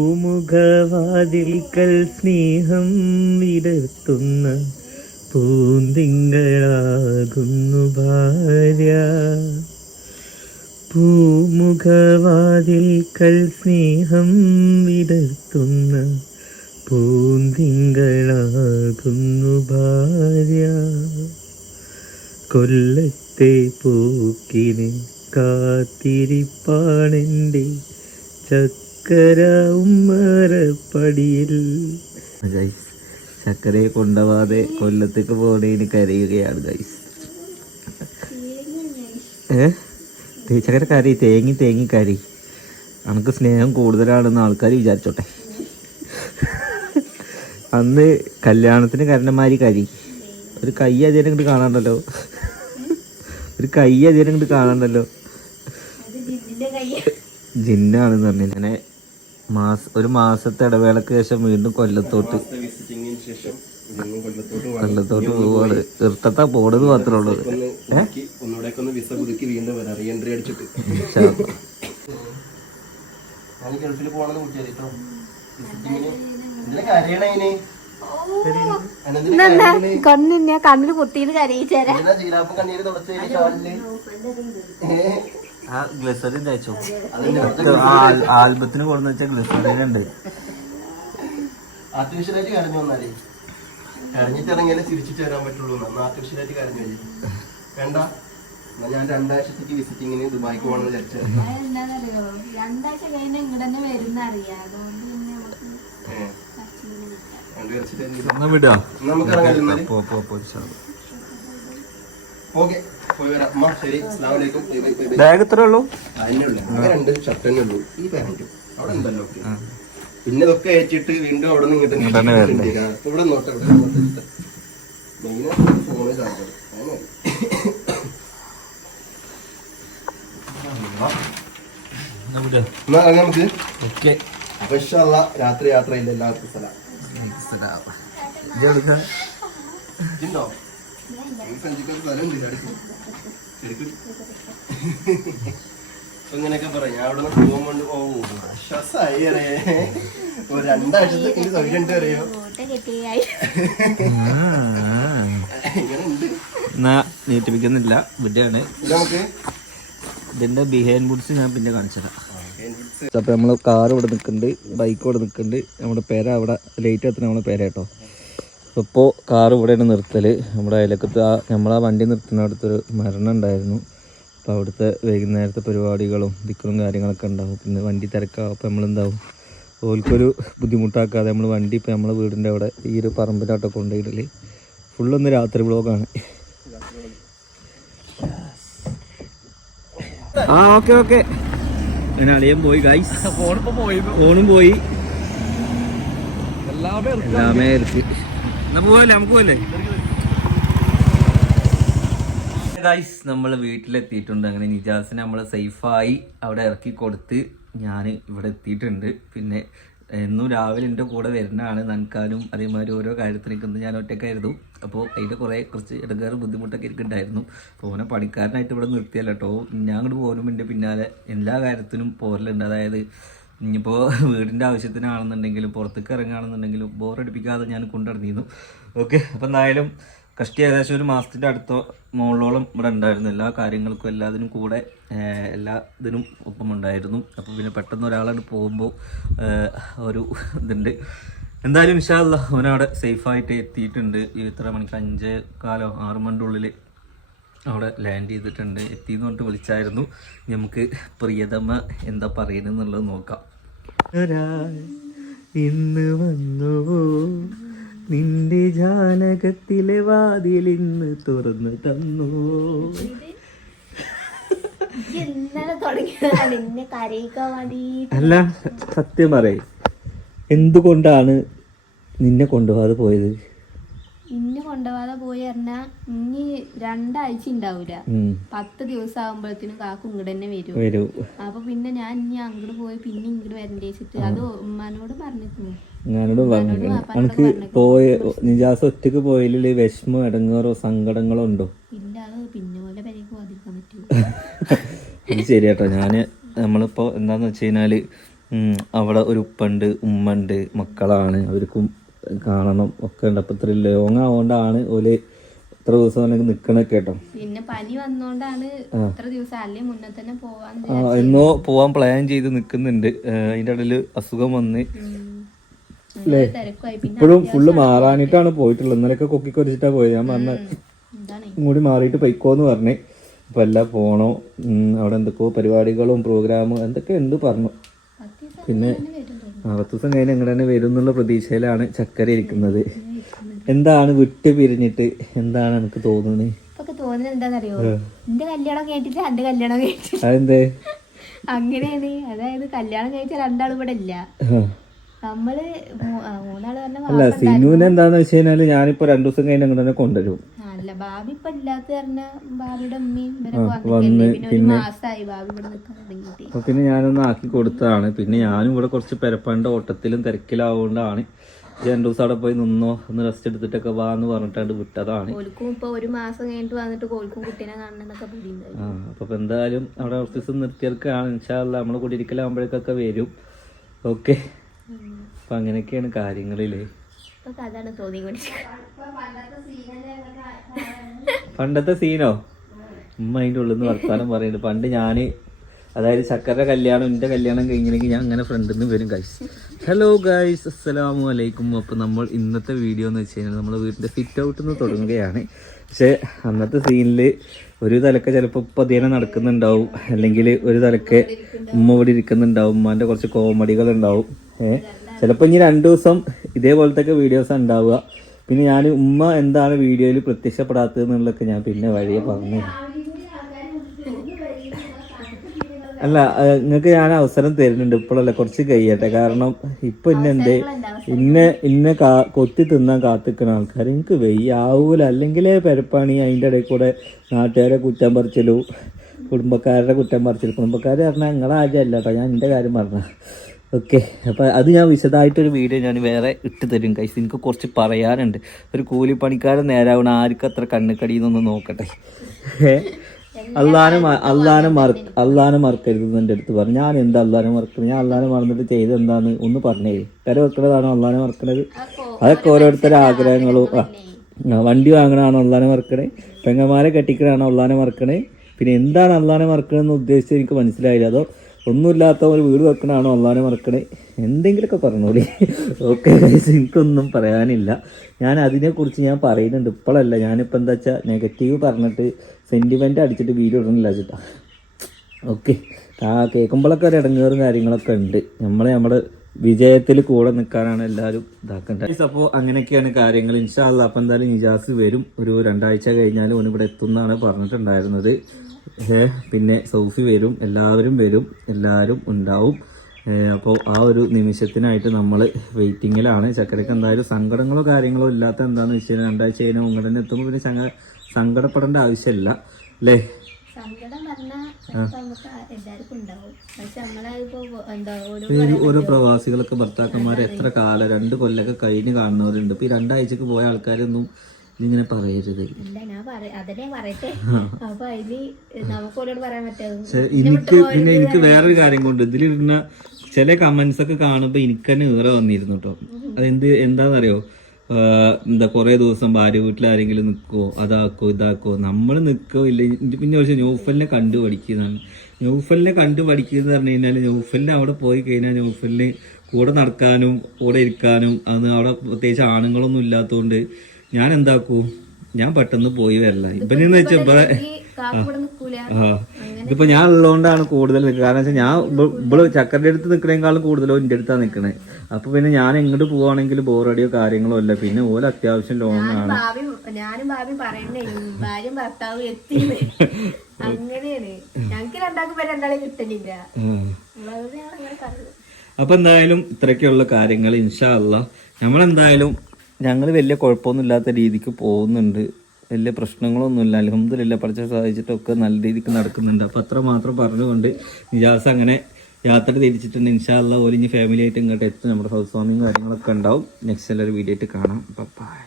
പൂമുഖവാതിൽക്കൽ സ്നേഹം വിടർത്തുന്ന പൂന്തിങ്കളാകുന്നു ഭാര്യ. പൂമുഖവാതിൽക്കൽ സ്നേഹം വിടർത്തുന്ന പൂന്തിങ്കളാകുന്നു ഭാര്യ. കൊല്ലത്തെ പൂക്കിനെ കാത്തിരിപ്പാണെൻ്റെ ചക്കര ഉമ്മറപ്പടിയിൽ. ചക്കരയെ കൊണ്ടുപോവാതെ കൊല്ലത്തേക്ക് പോണേന് കരയുകയാണ് ഗൈസ്. ചക്കര കരി തേങ്ങി തേങ്ങി കരി. നമുക്ക് സ്നേഹം കൂടുതലാണെന്ന് ആൾക്കാർ വിചാരിച്ചോട്ടെ. അന്ന് കല്യാണത്തിന് കരണന്മാരി കരി. ഒരു കൈ അധികം ഇങ്ങോട്ട് കാണണ്ടല്ലോ, ഒരു കൈ അധികം ഇങ്ങോട്ട് കാണണ്ടല്ലോ. ജിന്നാണെന്ന് പറഞ്ഞു. ഞാൻ ഒരു മാസത്തെ ഇടവേളക്ക് ശേഷം വീണ്ടും കൊല്ലത്തോട്ട് പോവാണ്. ഇർട്ടത്താ പോണത് മാത്രമേ ഉള്ളത്. കണ്ണില് കുത്തിയിട്ട് കരയിച്ചേരാ. ആ ഗ്ലിസറിൻ തേച്ചോ? ആൽബത്തിന് കൊടുന്ന് വെച്ചാൽ ഗ്ലിസറിൻ ഉണ്ട്. ആർട്ടിഫിഷ്യലായിട്ട് കരഞ്ഞു വന്നാലേ കരഞ്ഞിട്ടിറങ്ങിയാലേ തിരിച്ചിട്ട് വരാൻ പറ്റുള്ളൂ. ആർട്ടിഫിഷ്യലായിട്ട് കരഞ്ഞു വേണ്ട. ഞാൻ 2 ആഴ്ചത്തേക്ക് വിസിറ്റിങ്ങിന് ദുബായിക്ക് പോകണമെന്ന് വിചാരിച്ചത്. എന്താണെന്നറിയോ, 2 ആഴ്ച കഴിഞ്ഞ ഇങ്ങോട്ട് തന്നെ വരുന്ന അറിയാം. അതുകൊണ്ട് നമുക്ക് ഇറങ്ങാൻ. ഓക്കെ, പോയി വരാം. അമ്മ ശരി, അസ്സലാമു അലൈക്കും. ബാഗ് എത്ര ഉള്ളൂ? അതിനുള്ളൂ 2 ഷർട്ട് തന്നെ ഉള്ളൂ. ഈ പാൻറ്റും അവിടെ ഉണ്ടല്ലോ. പിന്നെ ഇതൊക്കെ അയച്ചിട്ട് വീണ്ടും അവിടെ നിന്ന് ഇങ്ങോട്ട് ഇവിടെ നോട്ടെ. മെയിനായിട്ട് ഫോണ് ചാർജർ. എന്നാ നമുക്ക് അപ്പൊ ഇൻഷാ അല്ലാഹ് രാത്രി യാത്രയില്ല. എല്ലാവർക്കും സലാം. ഇണ്ടോ ഇങ്ങനെയൊക്കെ പറയാം. ഞാൻ അവിടെ നിന്ന് പോകുമ്പോണ്ട് ആശ്വാസായി അറിയേ. ഒരു 2 ആഴ്ചത്തേക്ക് തൊഴിലുണ്ട് അറിയോ. നീട്ടിപ്പിക്കുന്നില്ല, വിദ്യയാണ്. നമുക്ക് ഇതിന്റെ ബിഹൈൻഡ് ബുഡ്സ് ഞാൻ പിന്നെ കാണിച്ചതാ. അപ്പൊ നമ്മള് കാർ ഇവിടെ നിൽക്കുന്നുണ്ട്, ബൈക്ക് ഇവിടെ നിൽക്കുന്നുണ്ട്. നമ്മുടെ പേര അവിടെ ലേറ്റ് എത്തുന്ന നമ്മുടെ പേര കേട്ടോ. ഇപ്പോൾ കാർ ഇവിടെയാണ് നിർത്തല്. നമ്മുടെ അയലക്കത്ത് നമ്മളാ വണ്ടി നിർത്തുന്ന അടുത്തൊരു മരണം ഉണ്ടായിരുന്നു. അപ്പോൾ അവിടുത്തെ വൈകുന്നേരത്തെ പരിപാടികളും ദിക്കറും കാര്യങ്ങളൊക്കെ ഉണ്ടാവും. പിന്നെ വണ്ടി തിരക്കാവും. അപ്പോൾ നമ്മളെന്താവും, ഓൽക്കൊരു ബുദ്ധിമുട്ടാക്കാതെ നമ്മൾ വണ്ടി ഇപ്പോൾ നമ്മളെ വീടിൻ്റെ അവിടെ ഈ ഒരു പറമ്പിലോട്ടോ കൊണ്ടുപോയിടല്. ഫുള്ളൊന്ന് രാത്രി ബ്ലോഗാണ്. ആ ഓക്കെ ഓക്കെ. അങ്ങനെ അളിയൻ പോയി ഗൈസ്. ഫോണും പോയി, എല്ലാമേ ഇருக்கு. എന്നാ പോവല്ലേ, നമുക്ക് പോവല്ലേ ഗൈസ്. നമ്മൾ വീട്ടിലെത്തിയിട്ടുണ്ട്. അങ്ങനെ നിജാസിനെ നമ്മൾ സേഫായി അവിടെ ഇറക്കി കൊടുത്ത് ഞാൻ ഇവിടെ എത്തിയിട്ടുണ്ട്. പിന്നെ എന്നും രാവിലെ എൻ്റെ കൂടെ വരുന്നതാണ് നനക്കാനും അതേമാതിരി ഓരോ കാര്യത്തിനൊക്കെ ഞാൻ ഒറ്റയ്ക്കായിരുന്നു. അപ്പോൾ അതിൻ്റെ കുറച്ച് ഇടങ്ങേറ് ബുദ്ധിമുട്ടൊക്കെ എനിക്കുണ്ടായിരുന്നു. അപ്പോൾ ഓനെ പണിക്കാരനായിട്ട് ഇവിടെ നിർത്തിയല്ല കേട്ടോ. ഞാൻ അങ്ങോട്ട് പോലും എൻ്റെ പിന്നാലെ എല്ലാ കാര്യത്തിനും പോരലുണ്ട്. അതായത് ഇനിയിപ്പോൾ വീടിൻ്റെ ആവശ്യത്തിനാണെന്നുണ്ടെങ്കിലും പുറത്തേക്ക് ഇറങ്ങുകയാണെന്നുണ്ടെങ്കിലും ബോറടിപ്പിക്കാതെ ഞാൻ കൊണ്ടുനടന്നിരുന്നു. ഓക്കെ, അപ്പോൾ എന്തായാലും കഷ്ടി ഏകദേശം ഒരു മാസത്തിൻ്റെ അടുത്ത മുകളിലോളം ഇവിടെ ഉണ്ടായിരുന്നു. എല്ലാ കാര്യങ്ങൾക്കും എല്ലാത്തിനും കൂടെ എല്ലാ ഇതിനും ഒപ്പമുണ്ടായിരുന്നു. അപ്പോൾ പിന്നെ പെട്ടെന്ന് ഒരാളാണ് പോകുമ്പോൾ ഒരു ഇതുണ്ട്. എന്തായാലും ഇൻഷാ അല്ലാഹ് അവനവിടെ സേഫായിട്ട് എത്തിയിട്ടുണ്ട്. ഇത്ര മണിക്ക് 5:15 6 മണിൻ്റെ ഉള്ളിൽ അവിടെ ലാൻഡ് ചെയ്തിട്ടുണ്ട്. എത്തിയെന്ന് പറഞ്ഞിട്ട് വിളിച്ചായിരുന്നു. നമുക്ക് പ്രിയതമ എന്താ പറയുന്നതെന്നുള്ളത് നോക്കാം. ഇന്ന് വന്നുവോ നിന്റെ ജാനകത്തിലെ വാതിലിന്ന് തുറന്നു തന്നു. അല്ല സത്യം പറയ്, എന്തുകൊണ്ടാണ് നിന്നെ കൊണ്ടുപോകാതെ പോയത്? ഇന്നെ കൊണ്ടുപോകാതെ പോയി പറഞ്ഞാൽ ഇനി 2 ആഴ്ച ഉണ്ടാവൂല. 10 ദിവസം ആകുമ്പോഴത്തേനും കാക്കു ഇങ്ങോട്ട് തന്നെ വരും. അപ്പൊ പിന്നെ ഞാൻ ഇനി അങ്ങോട്ട് പോയി പിന്നെ ഇങ്ങോട്ട് വരണ്ടേ വെച്ചിട്ട് അത് ഉമ്മാനോട് പറഞ്ഞിരുന്നു. ഞാനോട് പറഞ്ഞു എനിക്ക് പോയ നിജാസ് ഒറ്റക്ക് പോയില്ലേ വിഷമോ ഇടങ്ങേറോ സങ്കടങ്ങളോ ഉണ്ടോ? ഇല്ല, അത് പിന്നെ പോലെ പരിക്ക് ബാധിക്കാൻ പറ്റും. അത് ശരിയാട്ടോ. നമ്മളിപ്പോൾ എന്താന്ന് വെച്ച് കഴിഞ്ഞാൽ അവിടെ ഒരു ഉപ്പുണ്ട്, ഉമ്മ ഉണ്ട്, മക്കളാണ്, അവർക്കും കാണണം ഒക്കെ ഉണ്ട്. അപ്പം ഇത്ര ലോങ് ആവുകൊണ്ടാണ് ഓല് ഇത്ര ദിവസം അല്ലെങ്കിൽ നിൽക്കണൊക്കെ കേട്ടോ. പിന്നെ പനി വന്നോണ്ടാണ് ഇത്ര ദിവസം, അല്ലെങ്കിൽ മുന്നേ തന്നെ പോവാൻ എന്നോ പോവാൻ പ്ലാൻ ചെയ്ത് നിൽക്കുന്നുണ്ട്. അതിൻ്റെ ഇടയിൽ അസുഖം വന്ന് തിരക്കായി. ഇപ്പോഴും ഫുള്ള് മാറാനിട്ടാണ് പോയിട്ടുള്ളത്. ഇന്നലെയൊക്കെ കൊക്കി കൊരിച്ചിട്ടാ പോയത്. ഞാൻ പറഞ്ഞ കൂടി മാറിയിട്ട് പൊയ്ക്കോന്ന് പറഞ്ഞേ. അപ്പൊ എല്ലാം പോണോ, അവിടെ എന്തൊക്കെയോ പരിപാടികളും പ്രോഗ്രാമും എന്തൊക്കെ ഉണ്ട് പറഞ്ഞു. പിന്നെ 10 ദിവസം കഴിഞ്ഞ് എങ്ങനെ തന്നെ വരും എന്നുള്ള പ്രതീക്ഷയിലാണ് ചക്കര ഇരിക്കുന്നത്. എന്താണ് വിട്ട് പിരിഞ്ഞിട്ട് എന്താണ് എനിക്ക് തോന്നുന്നത്? ഇപ്പൊക്കെ തോന്നുന്നത് എന്താണെന്നറിയോ, എന്റെ കല്യാണം കേട്ടിട്ട് എന്റെ കല്യാണം കഴിച്ചിട്ട് അതെന്തേ അങ്ങനെയാണ്. അതായത് കല്യാണം കഴിച്ച രണ്ടാളും ഇവിടെ ഇല്ല, നമ്മള് മൂന്നാള് പറഞ്ഞ അല്ല. സിനുവിന് എന്താന്ന് വെച്ച് കഴിഞ്ഞാല് ഞാനിപ്പോ 2 ദിവസം കഴിഞ്ഞ് അങ്ങനെ തന്നെ കൊണ്ടുവരും. അല്ല, ബാബി ഇപ്പൊ ഇല്ലാത്ത പറഞ്ഞ ബാബിയുടെ അമ്മയും ഇവരൊക്കെ വന്നിട്ടില്ലേ. പിന്നെ ഒരു മാസമായി ബാബി ഇവിടെ നിൽക്കാൻ തുടങ്ങിയിട്ട്. അപ്പൊ പിന്നെ ഞാനൊന്ന് ആക്കി കൊടുത്തതാണ്. പിന്നെ ഞാനും ഇവിടെ കുറച്ച് പെരപ്പണ്ട ഓട്ടത്തിലും തിരക്കിലാവുകൊണ്ടാണ് 2 ദിവസം അവിടെ പോയി നിന്നോ, ഒന്ന് റെസ്റ്റ് എടുത്തിട്ടൊക്കെ വാന്ന് പറഞ്ഞിട്ടാണ്ട് വിട്ടതാണ്. കോൽക്കും ഇപ്പൊ ഒരു മാസം കഴിഞ്ഞിട്ട് വന്നിട്ട് കോൽക്കും കുട്ടീനെ കാണണമെന്നൊക്കെ പറയുന്നത്. അപ്പൊ എന്തായാലും അവിടെ കുറച്ച് ദിവസം നിർത്തിയെടുക്കുകയാണ്. ഇൻഷാ അല്ലാ നമ്മള് കുടിയിരിക്കലാകുമ്പോഴേക്കൊക്കെ വരും. ഓക്കെ, അപ്പൊ അങ്ങനെയൊക്കെയാണ് കാര്യങ്ങളില്ലേ. അതാണ് പണ്ടത്തെ സീനോ ഉമ്മ അതിൻ്റെ ഉള്ളിൽ നിന്ന് വർത്താനം പറയുന്നുണ്ട്. പണ്ട് ഞാന്, അതായത് ചക്കരുടെ കല്യാണം, എൻ്റെ കല്യാണം കഴിഞ്ഞില്ലെങ്കിൽ ഞാൻ അങ്ങനെ ഫ്രണ്ടിൽ നിന്ന് വരും. ഗൈസ്, ഹലോ ഗൈസ്, അസ്സലാമു അലൈക്കും. അപ്പോൾ നമ്മൾ ഇന്നത്തെ വീഡിയോ എന്ന് വെച്ച് കഴിഞ്ഞാൽ നമ്മൾ വീട്ടിൻ്റെ ഫിറ്റ് ഔട്ട് നിന്ന് തുടങ്ങുകയാണ്. പക്ഷേ അന്നത്തെ സീനിൽ ഒരു തലക്കെ ചിലപ്പോൾ പതിയെ നടക്കുന്നുണ്ടാവും, അല്ലെങ്കിൽ ഒരു തലക്കെ ഉമ്മ ഇവിടെ ഇരിക്കുന്നുണ്ടാവും, ഉമ്മാൻ്റെ കുറച്ച് കോമഡികൾ ഉണ്ടാവും. ചിലപ്പോൾ ഇനി 2 ദിവസം ഇതേപോലത്തെ വീഡിയോസ് ഉണ്ടാവുക. പിന്നെ ഞാൻ ഉമ്മ എന്താണ് വീഡിയോയിൽ പ്രത്യക്ഷപ്പെടാത്തത് എന്നുള്ളതൊക്കെ ഞാൻ പിന്നെ വഴിയെ പറഞ്ഞു. അല്ല, നിങ്ങൾക്ക് ഞാൻ അവസരം തരുന്നുണ്ട്, ഇപ്പോഴല്ല, കുറച്ച് കഴിയട്ടെ. കാരണം ഇപ്പൊ ഇന്നെ കൊത്തി തിന്നാൻ കാത്തിക്കുന്ന ആൾക്കാർ എനിക്ക് വെയ്യാവൂല. അല്ലെങ്കിലേ പെരപ്പാണി, അതിൻ്റെ ഇടയിൽ കൂടെ നാട്ടുകാരെ കുറ്റം പറിച്ചലും കുടുംബക്കാരുടെ കുറ്റം പറിച്ചലും. കുടുംബക്കാർ പറഞ്ഞാൽ നിങ്ങളെ ആദ്യമല്ല കേട്ടോ, ഞാൻ എൻ്റെ കാര്യം പറഞ്ഞ. ഓക്കെ, അപ്പോൾ അത് ഞാൻ വിശദമായിട്ടൊരു വീഡിയോ ഞാൻ വേറെ ഇട്ട് തരും ഗൈസ്. എനിക്ക് കുറച്ച് പറയാനുണ്ട്. ഒരു കൂലിപ്പണിക്കാരൻ നേരാവണ ആർക്കും അത്ര കണ്ണുകടിയെന്നൊന്ന് നോക്കട്ടെ. അള്ളാനെ മറക്കരുത് എൻ്റെ അടുത്ത് പറഞ്ഞു. ഞാൻ എന്താ അള്ളാനെ മറക്കുന്നത്? ഞാൻ അള്ളാനെ മറന്നിട്ട് ചെയ്തെന്താന്ന് ഒന്ന് പറഞ്ഞേ. പെര വെക്കണതാണോ അള്ളാനെ മറക്കണത്? അതൊക്കെ ഓരോരുത്തരുടെ ആഗ്രഹങ്ങളും. വണ്ടി വാങ്ങണതാണോ അള്ളാനെ മറക്കണേ? പെങ്ങന്മാരെ കെട്ടിക്കണാണോ അള്ളാനെ മറക്കണേ? പിന്നെ എന്താണ് അള്ളാനെ മറക്കണമെന്ന് ഉദ്ദേശിച്ച് എനിക്ക് മനസ്സിലായില്ല. അതോ ഒന്നുമില്ലാത്ത ഒരു വീട് വെക്കണാണോ അള്ളാനെ മറക്കണേ? എന്തെങ്കിലുമൊക്കെ പറഞ്ഞോളി. ഓക്കെ, എനിക്കൊന്നും പറയാനില്ല. ഞാൻ അതിനെക്കുറിച്ച് ഞാൻ പറയുന്നുണ്ട്, ഇപ്പോഴല്ല. ഞാനിപ്പോൾ എന്താ വെച്ചാൽ നെഗറ്റീവ് പറഞ്ഞിട്ട് സെൻറ്റിമെൻ്റ് അടിച്ചിട്ട് വീഡിയോ ഇടണില്ല ചേട്ടാ. ഓക്കെ, കേൾക്കുമ്പോഴൊക്കെ ഒരു ഇടങ്ങേറും കാര്യങ്ങളൊക്കെ ഉണ്ട്. നമ്മുടെ വിജയത്തിൽ കൂടെ നിൽക്കാനാണ് എല്ലാവരും ഇതാക്കേണ്ടത്. അപ്പോൾ അങ്ങനെയൊക്കെയാണ് കാര്യങ്ങൾ. ഇൻഷാ അല്ലാ. അപ്പോൾ എന്തായാലും നിജാസ് വരും. ഒരു 2 ആഴ്ച കഴിഞ്ഞാൽ ഓന് ഇവിടെ എത്തുമെന്നാണ് പറഞ്ഞിട്ടുണ്ടായിരുന്നത്. പിന്നെ സൗഫി വരും, എല്ലാവരും വരും, എല്ലാവരും ഉണ്ടാവും. അപ്പോൾ ആ ഒരു നിമിഷത്തിനായിട്ട് നമ്മൾ വെയിറ്റിങ്ങിലാണ്. ചക്കരയ്ക്ക് എന്തായാലും സങ്കടങ്ങളോ കാര്യങ്ങളോ ഇല്ലാത്ത എന്താണെന്ന് വെച്ച് കഴിഞ്ഞാൽ 2 ആഴ്ച കഴിഞ്ഞാൽ ഉങ്ങൾ തന്നെ എത്തുമ്പോൾ പിന്നെ സങ്കടപ്പെടേണ്ട ആവശ്യമില്ല അല്ലേ? ഓരോ പ്രവാസികളൊക്കെ ഭർത്താക്കന്മാരെ എത്ര കാലം 2 കൊല്ലമൊക്കെ കഴിഞ്ഞ് കാണുന്നവരുണ്ട്. ഇപ്പൊ ഈ 2 ആഴ്ചക്ക് പോയ ആൾക്കാരൊന്നും ഇതിങ്ങനെ പറയരുത്. എനിക്ക് വേറൊരു കാര്യം കൊണ്ട് ഇതിലിരുന്ന ചില കമന്റ്സ് ഒക്കെ കാണുമ്പോ എനിക്ക് തന്നെ ഏറെ വന്നിരുന്നു കേട്ടോ. എന്താണെന്നറിയോ, എന്താ കുറേ ദിവസം ഭാര്യ വീട്ടിൽ ആരെങ്കിലും നിൽക്കുമോ, അതാക്കോ ഇതാക്കോ, നമ്മൾ നിൽക്കോ ഇല്ല. പിന്നെ പക്ഷേ നൗഫലിനെ കണ്ടു പഠിക്കുന്നതാണ്. നൗഫലിനെ കണ്ടു പഠിക്കുന്നത് പറഞ്ഞു കഴിഞ്ഞാൽ നൗഫലിന് അവിടെ പോയി കഴിഞ്ഞാൽ നൗഫലിന് കൂടെ നടക്കാനും കൂടെ ഇരിക്കാനും അത് അവിടെ പ്രത്യേകിച്ച് ആണുങ്ങളൊന്നും ഇല്ലാത്തതുകൊണ്ട് ഞാൻ എന്താക്കൂ, ഞാൻ പെട്ടെന്ന് പോയി വരില്ല. ഇപ്പനെന്ന് വെച്ചാൽ ഇതിപ്പോ ഞാൻ ഉള്ളതുകൊണ്ടാണ് കൂടുതൽ നിൽക്കുക. കാരണം വെച്ചാൽ ഞാൻ ഇവിടെ ചക്കരുടെ അടുത്ത് നിൽക്കണേക്കാളും കൂടുതലോ എൻ്റെ അടുത്താണ് നിൽക്കണേ. അപ്പൊ പിന്നെ ഞാൻ എങ്ങോട്ട് പോവാണെങ്കിൽ ബോറടിയോ കാര്യങ്ങളോ അല്ല. പിന്നെ ഓരോ അത്യാവശ്യം ലോങ് ആണ്. ഞാനും ഭാവി പറയണ്ടേ, ഭാര്യയും ഭർത്താവും എത്തി അങ്ങനെയാണ്. ഞങ്ങക്ക് രണ്ടാളെ കിട്ടണില്ല. അപ്പൊ എന്തായാലും ഇത്രയൊക്കെയുള്ള കാര്യങ്ങൾ. ഇൻഷാ അല്ലാ ഞങ്ങൾ വലിയ കുഴപ്പമൊന്നും ഇല്ലാത്ത രീതിക്ക് പോകുന്നുണ്ട്. വലിയ പ്രശ്നങ്ങളൊന്നുമില്ല. അൽഹംദുലില്ലാ, പഠിച്ച സാധിച്ചിട്ടൊക്കെ നല്ല രീതിക്ക് നടക്കുന്നുണ്ട്. അപ്പോൾ അത്ര മാത്രം പറഞ്ഞുകൊണ്ട് നിജാസ് അങ്ങനെ യാത്ര തിരിച്ചിട്ടുണ്ട്. ഇൻഷാ അല്ലാ ഓലിഞ്ഞ് ഫാമിലി ആയിട്ട് ഇങ്ങോട്ട് എത്തും. നമ്മുടെ ഹൗസ് വാമിങ് കാര്യങ്ങളൊക്കെ ഉണ്ടാവും. നെക്സ്റ്റ് എല്ലാവരും വീഡിയോ ആയിട്ട് കാണാം. ബൈ.